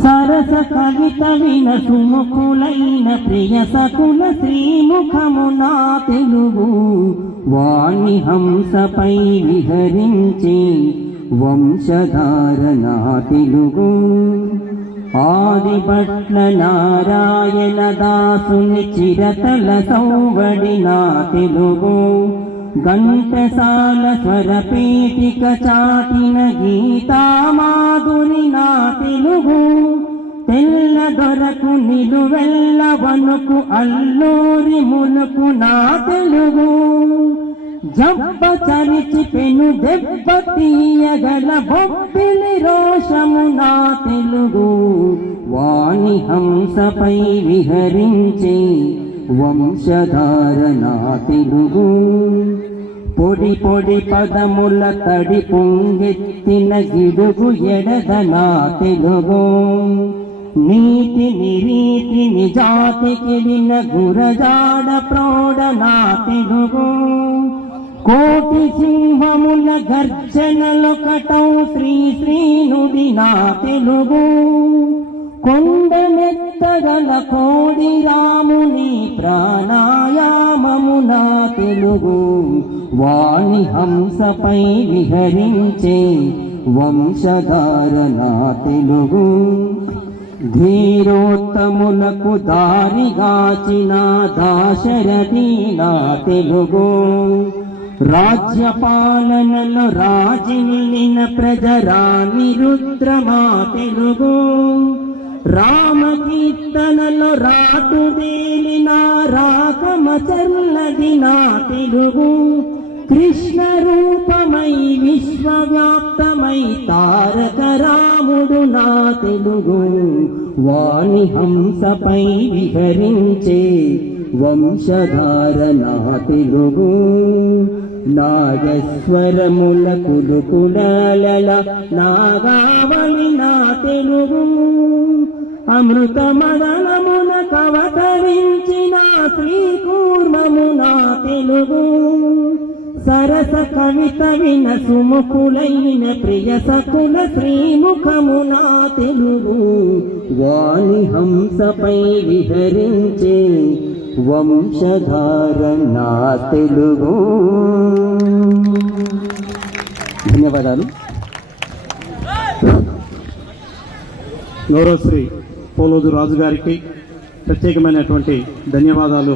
సరస కవిత విన సుముఖులైన ప్రియ సకుల శ్రీముఖమునా తెలుగు వాణి హంసపై విహరించి వంశధారనా తెలుగు ఆదిభట్ల నారాయణ దాసుని చిరతల సౌవడినా తెలుగు ఘంటసాల స్వరపేటిక చాటిన గీతామాధురి నా తెలుగు తెల్ల దొరకు నిలువెల్ల వనుకు అల్లూరి మునుకు నా తెలుగు జబ్బ చరిచి పెను దెబ్బ తీయగల బొబ్బిలి రోషము నా తెలుగు వాణి హంసపై విహరించే వంశధారనా తెలుగు పొడి పొడి పదముల తడి పొంగెత్తిన గిడుగు ఎడదనా తెలుగు నీతి నిరీతి నిజాతికిలిన గురజాడ ప్రౌఢ నా తెలుగు కోటి సింహముల గర్జనలొకటౌ శ్రీ శ్రీనుడి నా తెలుగు కొండనెత్తగల కోడి రాముని ప్రాణాయామము నా తెలుగు వాణి హంసపై విహరించే వంశధారనా తెలుగు ధీరోత్తములకు దారిగాచిన దాశరథి నా తెలుగు రాజ్యపాలనలో రాజిల్లిన ప్రజరాని రుద్రమా తెలుగు రామకీర్తనలో రాటుదేలిన రాకమ చల్లది నా తెలుగు కృష్ణ రూపమై విశ్వవ్యాప్తమై తారక రాముడు నా తెలుగు వాణి హంసపై విహరించే వంశధారనా తెలుగు నాగస్వరముల కులుకులాల నాగావళి నా తెలుగు అమృత మదనమున కవతరించిన శ్రీకూర్మము నా తెలుగు సరస కవిత విన సుముఖులైన ప్రియ సకుల శ్రీముఖము నా తెలుగు వాణి హంసపై విహరించే వంశధారనా తెలుగు. ధన్యవాదాలు. గౌరవశ్రీ పోలోజు రాజు గారికి ప్రత్యేకమైనటువంటి ధన్యవాదాలు